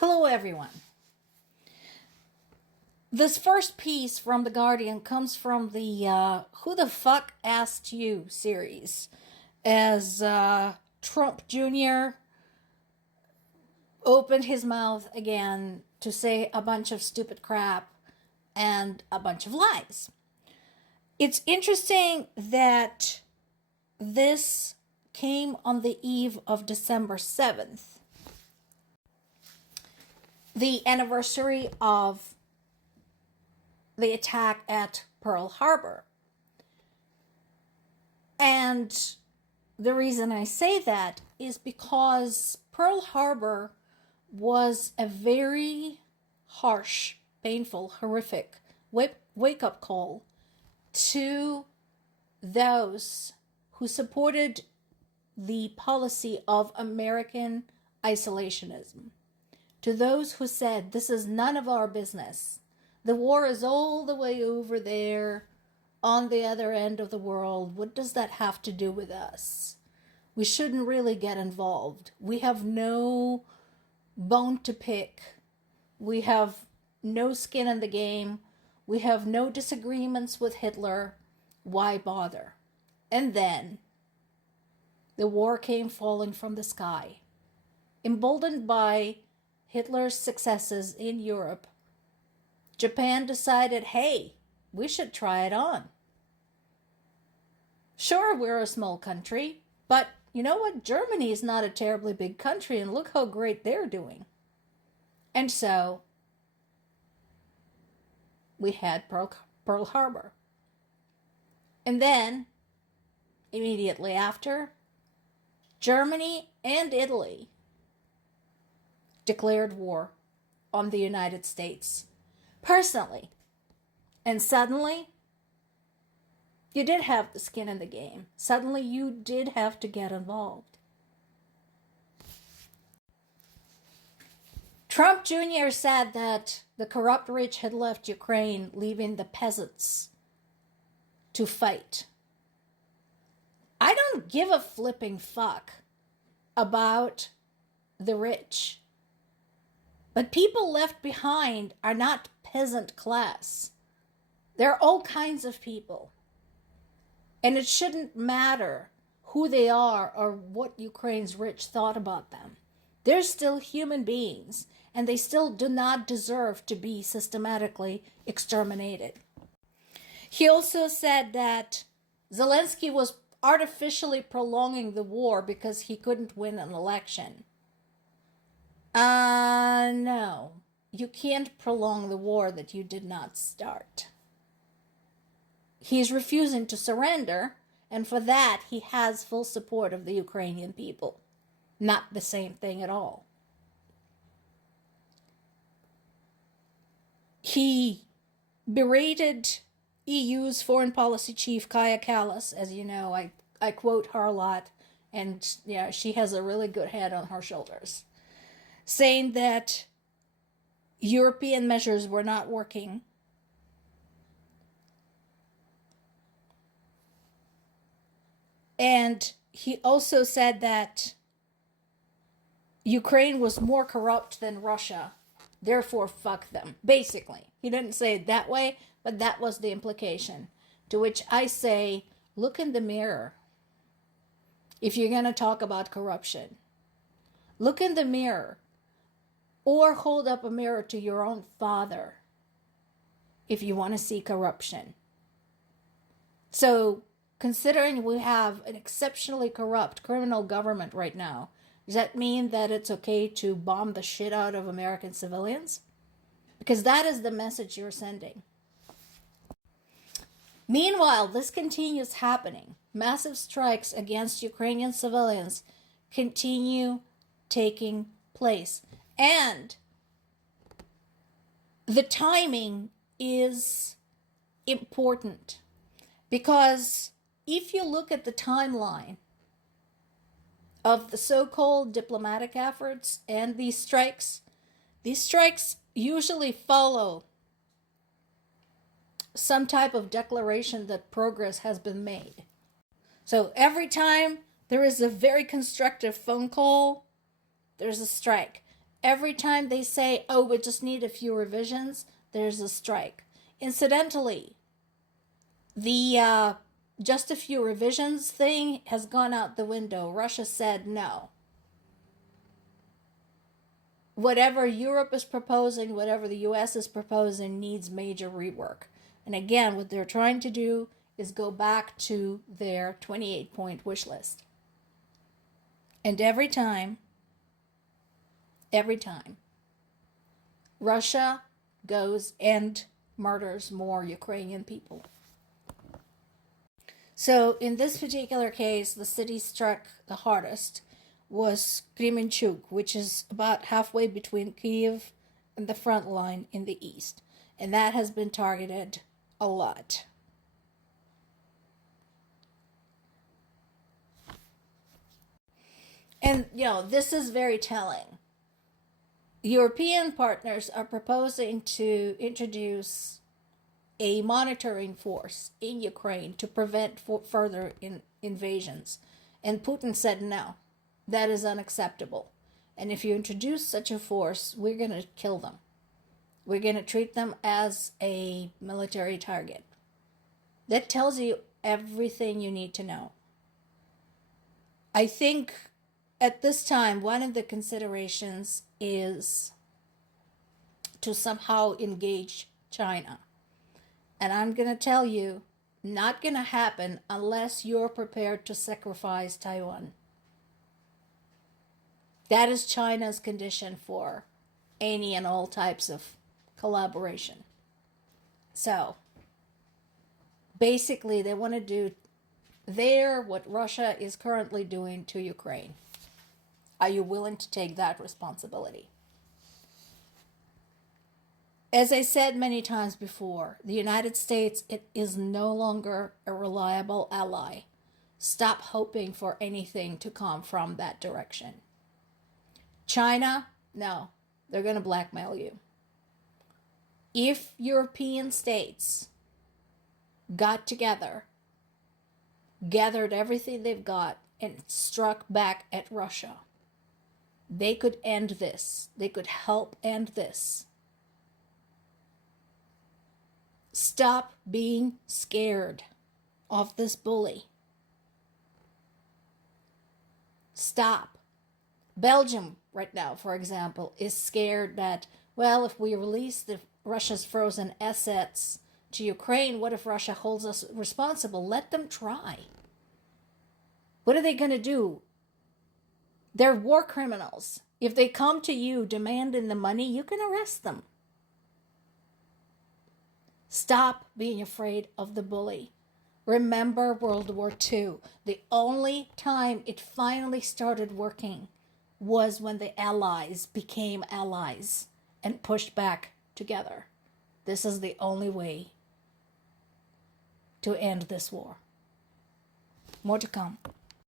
Hello, everyone. This first piece from The Guardian comes from the Who the Fuck Asked You series, as Trump Jr. opened his mouth again to say a bunch of stupid crap and a bunch of lies. It's interesting that this came on the eve of December 7th, the anniversary of the attack at Pearl Harbor. And the reason I say that is because Pearl Harbor was a very harsh, painful, horrific wake-up call to those who supported the policy of American isolationism, to those who said, this is none of our business. The war is all the way over there on the other end of the world. What does that have to do with us? We shouldn't really get involved. We have no bone to pick. We have no skin in the game. We have no disagreements with Hitler. Why bother? And then the war came falling from the sky. Emboldened by Hitler's successes in Europe, Japan decided, hey, we should try it on. Sure, we're a small country, but you know what? Germany is not a terribly big country, and look how great they're doing. And so we had Pearl Harbor. And then, immediately after, Germany and Italy declared war on the United States personally. And suddenly, you did have the skin in the game. Suddenly, you did have to get involved. Trump Jr. said that the corrupt rich had left Ukraine, leaving the peasants to fight. I don't give a flipping fuck about the rich. But people left behind are not peasant class. There are all kinds of people. And it shouldn't matter who they are or what Ukraine's rich thought about them. They're still human beings, and they still do not deserve to be systematically exterminated. He also said that Zelensky was artificially prolonging the war because he couldn't win an election. No. You can't prolong the war that you did not start. He's refusing to surrender, and for that he has full support of the Ukrainian people. Not the same thing at all. He berated EU's foreign policy chief, Kaja Kallas. As you know, I quote her a lot, and yeah, she has a really good head on her shoulders, saying that European measures were not working. And he also said that Ukraine was more corrupt than Russia, therefore fuck them. Basically, he didn't say it that way, but that was the implication. To which I say, look in the mirror. If you're going to talk about corruption, look in the mirror. Or hold up a mirror to your own father if you want to see corruption. So, considering we have an exceptionally corrupt criminal government right now, does that mean that it's okay to bomb the shit out of American civilians? Because that is the message you're sending. Meanwhile, this continues happening. Massive strikes against Ukrainian civilians continue taking place. And the timing is important, because if you look at the timeline of the so-called diplomatic efforts and these strikes usually follow some type of declaration that progress has been made. So every time there is a very constructive phone call, there's a strike. Every time they say, oh, we just need a few revisions, there's a strike. Incidentally, the just a few revisions thing has gone out the window. Russia said no. Whatever Europe is proposing, whatever the US is proposing, needs major rework. And again, what they're trying to do is go back to their 28-point wish list. And every time, Russia goes and murders more Ukrainian people. So in this particular case, the city struck the hardest was Kremenchuk, which is about halfway between Kyiv and the front line in the east. And that has been targeted a lot. And, this is very telling. European partners are proposing to introduce a monitoring force in Ukraine to prevent further invasions. And Putin said no. That is unacceptable. And if you introduce such a force, we're going to kill them. We're going to treat them as a military target. That tells you everything you need to know. I think at this time, one of the considerations is to somehow engage China. And I'm going to tell you, not going to happen unless you're prepared to sacrifice Taiwan. That is China's condition for any and all types of collaboration. So, basically, they want to do there what Russia is currently doing to Ukraine. Are you willing to take that responsibility? As I said many times before, the United States, it is no longer a reliable ally. Stop hoping for anything to come from that direction. China, no, they're going to blackmail you. If European states got together, gathered everything they've got, and struck back at Russia, they could end this. They could help end this. Stop being scared of this bully. Stop. Belgium, right now, for example, is scared that, well, if we release Russia's frozen assets to Ukraine, what if Russia holds us responsible? Let them try. What are they going to do? They're war criminals. If they come to you demanding the money, you can arrest them. Stop being afraid of the bully. Remember World War II. The only time it finally started working was when the Allies became allies and pushed back together. This is the only way to end this war. More to come.